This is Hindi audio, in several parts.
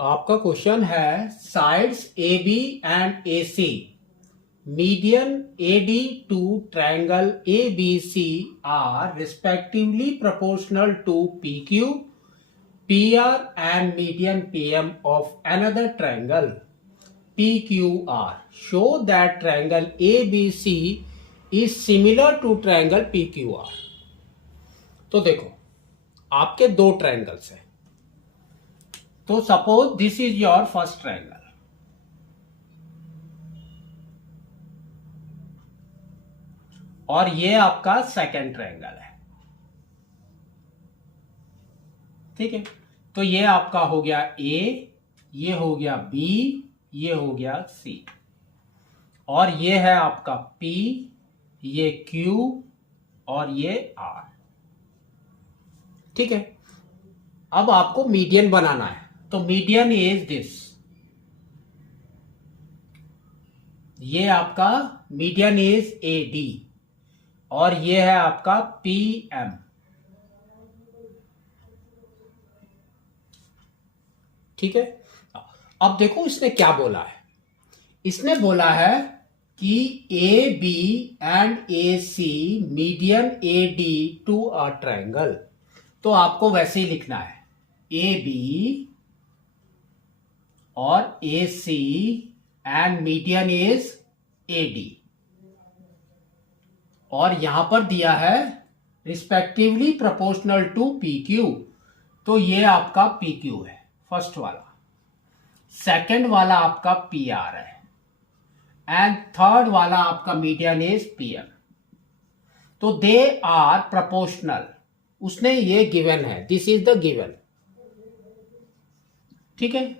आपका क्वेश्चन है sides A B and A C median A D to triangle A B C are respectively proportional to P Q P R and median P M of another triangle P Q R show that triangle A B C is similar to triangle P Q R. तो देखो आपके दो ट्रायंगल्स हैं। तो suppose this is your first triangle और ये आपका सेकंड ट्रायंगल है। ठीक है, तो ये आपका हो गया ए, ये हो गया बी, ये हो गया सी और ये है आपका पी, ये क्यू और ये आर। ठीक है, अब आपको मीडियन बनाना है। तो मीडियन इज दिस, ये आपका मीडियन इज ए डी और ये है आपका पी एम। ठीक है, अब देखो इसने क्या बोला है। इसने बोला है कि A B and A C median A D to a triangle. तो आपको वैसे ही लिखना है ए बी और A C and median is A D और यहां पर दिया है respectively proportional to P Q. तो ये आपका पी क्यू है फर्स्ट वाला, सेकंड वाला आपका पी आर है एंड थर्ड वाला आपका मीडियन इज पी एम। तो दे आर प्रोपोर्शनल, उसने ये गिवन है, दिस इज द गिवन। ठीक है,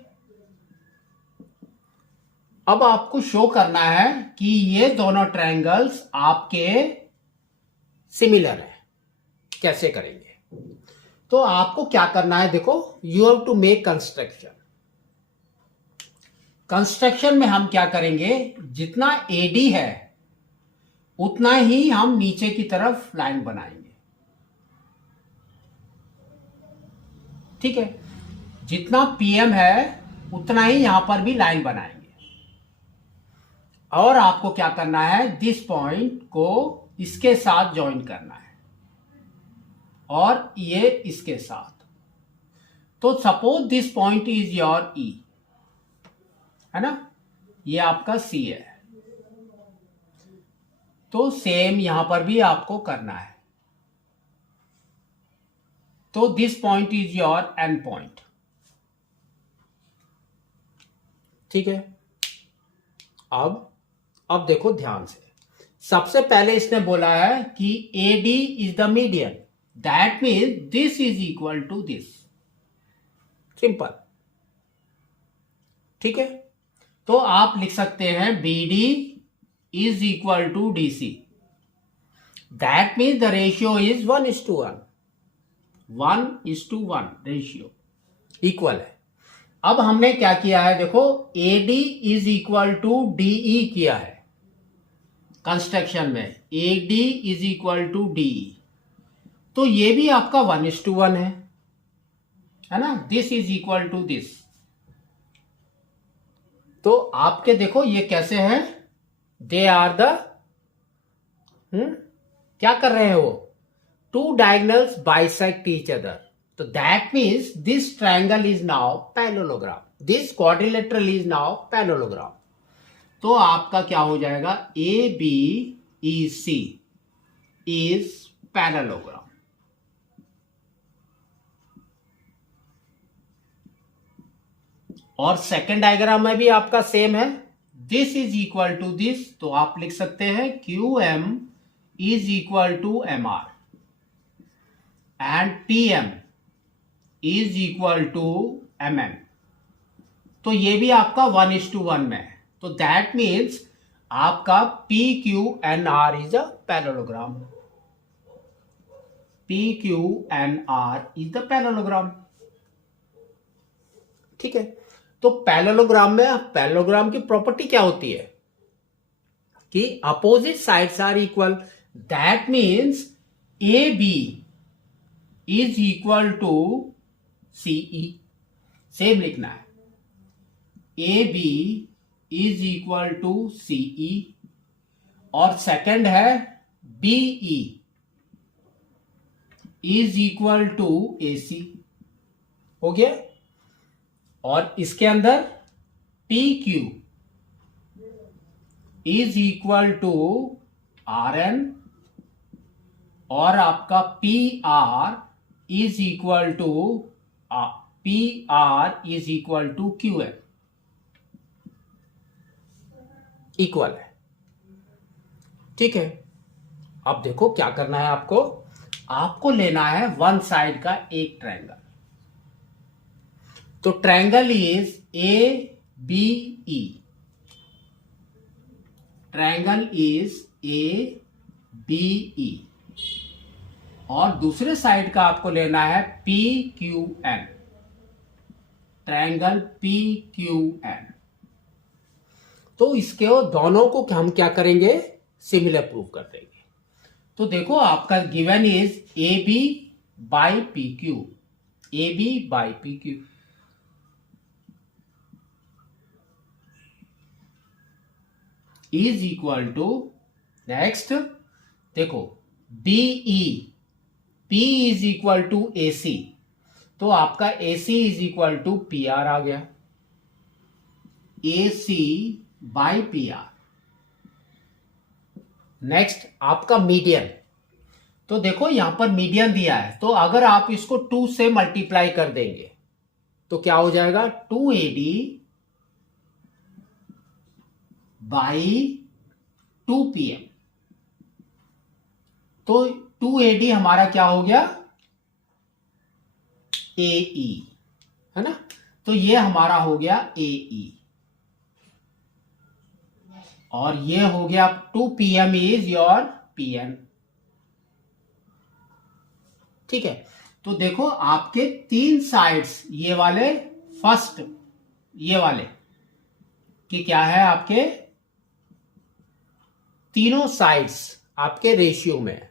अब आपको शो करना है कि ये दोनों ट्रायंगल्स आपके सिमिलर है। कैसे करेंगे? तो आपको क्या करना है, देखो you have to make construction. Construction में हम क्या करेंगे, जितना एडी है उतना ही हम नीचे की तरफ लाइन बनाएंगे। ठीक है, जितना पीएम है उतना ही यहां पर भी लाइन बनाएंगे और आपको क्या करना है, दिस पॉइंट को इसके साथ ज्वाइन करना है और ये इसके साथ। तो suppose this point is your E, है ना, ये आपका सी है। तो सेम यहां पर भी आपको करना है। तो this point is your N point. ठीक है, अब देखो ध्यान से। सबसे पहले इसने बोला है कि A D is the median, that means this is equal to this. Simple. ठीक है, तो आप लिख सकते हैं B D is equal to D C, that means the ratio is 1:1, 1:1 ratio equal है। अब हमने क्या किया है, देखो A D is equal to D E किया है कंस्ट्रक्शन में, A D is equal to D E. तो ये भी आपका 1:1 है ना, this is equal to this. तो आपके देखो ये कैसे है, दे आर द क्या कर रहे हैं वो, two diagonals bisect each other. So that means this triangle is now parallelogram. This quadrilateral is now parallelogram. तो आपका क्या हो जाएगा, A B E C is parallelogram. और सेकेंड डायग्राम में भी आपका सेम है, this is equal to this. तो आप लिख सकते हैं Q M is equal to M R and P M is equal to M M. तो ये भी आपका 1:1 में है। तो दैट मीन्स आपका P Q N R is a parallelogram. P Q N R is the parallelogram. ठीक है, तो पैरेललोग्राम में, पैरेललोग्राम की प्रॉपर्टी क्या होती है कि opposite sides are equal, that means A B is equal to C E. Same लिखना है। A B is equal to C E, और सेकंड है B E is equal to AC। हो गया। और इसके अंदर PQ is equal to RN, और आपका PR is equal to QN। Equal है। ठीक है। अब देखो क्या करना है आपको। आपको लेना है वन साइड का एक ट्रायंगल। तो triangle is ABE। Triangle is ABE, और दूसरे साइड का आपको लेना है PQN। Triangle PQN। तो इसके दोनों को हम क्या करेंगे, सिमिलर प्रूव कर देंगे। तो देखो आपका given is AB by PQ, AB by PQ। Is equal to, next देखो BE, P is equal to AC, तो आपका AC is equal to PR आ गया, AC बाई PR। नेक्स्ट आपका मीडियन। तो देखो यहां पर मीडियन दिया है, तो अगर आप इसको 2 से मल्टीप्लाई कर देंगे तो क्या हो जाएगा, 2AD बाई 2PM। तो 2AD हमारा क्या हो गया, AE, है ना। तो ये हमारा हो गया AE, और ये हो गया 2PM इज योर PN। ठीक है। तो देखो आपके 3 साइड्स, ये वाले फर्स्ट, ये वाले कि क्या है, आपके तीनों साइड्स आपके रेशियो में,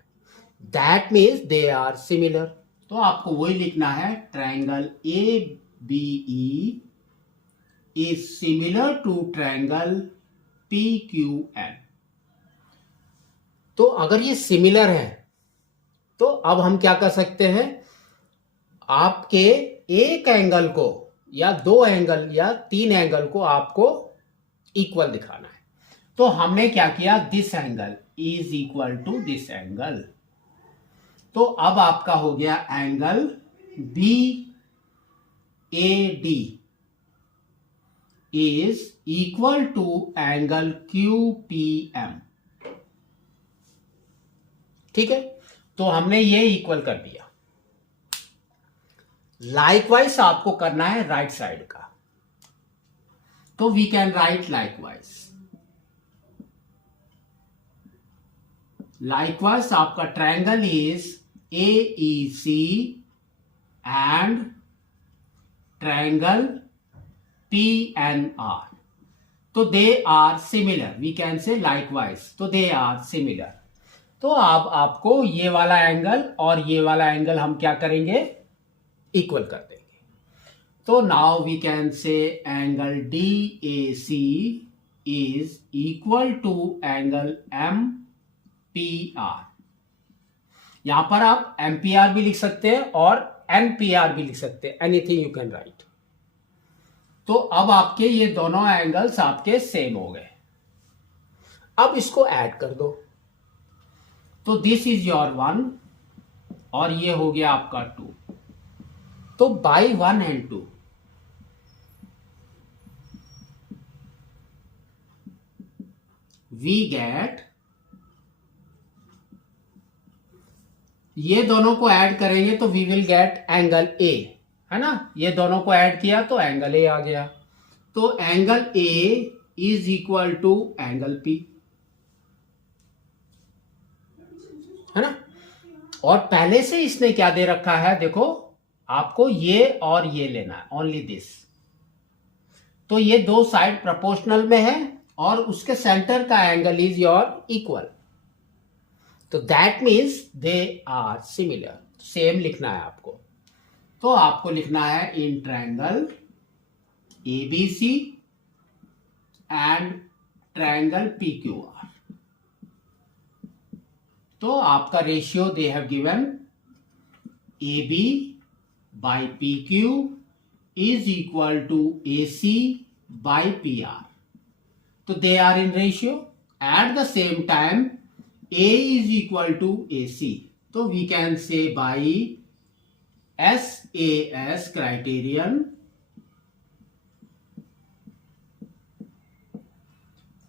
that means they are similar. तो आपको वही लिखना है, triangle ABE is similar to triangle PQN। तो अगर ये सिमिलर है तो अब हम क्या कर सकते हैं, आपके एक एंगल को या 2 एंगल या 3 एंगल को आपको इक्वल दिखाना है। तो हमने क्या किया, this angle is equal to this angle. तो अब आपका हो गया angle BAD is equal to angle QPM। ठीक है। तो हमने ये इक्वल कर दिया। लाइकवाइज आपको करना है राइट साइड का। तो we can write likewise. Likewise आपका triangle is AEC and triangle PNR। तो they are similar, we can say likewise, तो दे आर सिमिलर। तो अब आपको ये वाला एंगल और ये वाला एंगल हम क्या करेंगे, इक्वल कर देंगे। तो now we can say angle DAC is equal to angle MPR। यहां पर आप MPR भी लिख सकते हैं और NPR भी लिख सकते हैं, एनीथिंग यू कैन राइट। तो अब आपके ये दोनों एंगल्स आपके सेम हो गए। अब इसको ऐड कर दो। तो दिस इज योर 1 और ये हो गया आपका 2। तो बाई 1 एंड 2 वी गेट, ये दोनों को ऐड करेंगे तो we will get angle A, है ना। ये दोनों को ऐड किया तो एंगल A आ गया। तो angle A is equal to angle P, है ना। और पहले से इसने क्या दे रखा है, देखो आपको ये और ये लेना है, ओनली दिस। तो ये दो साइड प्रोपोर्शनल में है और उसके सेंटर का एंगल इज योर इक्वल। तो that means they are similar, same लिखना है आपको। तो आपको लिखना है in triangle ABC and triangle PQR. तो आपका ratio they have given AB by PQ is equal to AC by PR. तो they are in ratio. At the same time, A is equal to AC. तो we can say by SAS criterion,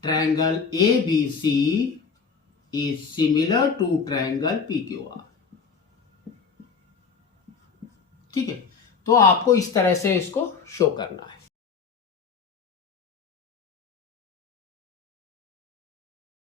triangle ABC is similar to triangle PQR. ठीक है, तो आपको इस तरह से इसको शो करना है.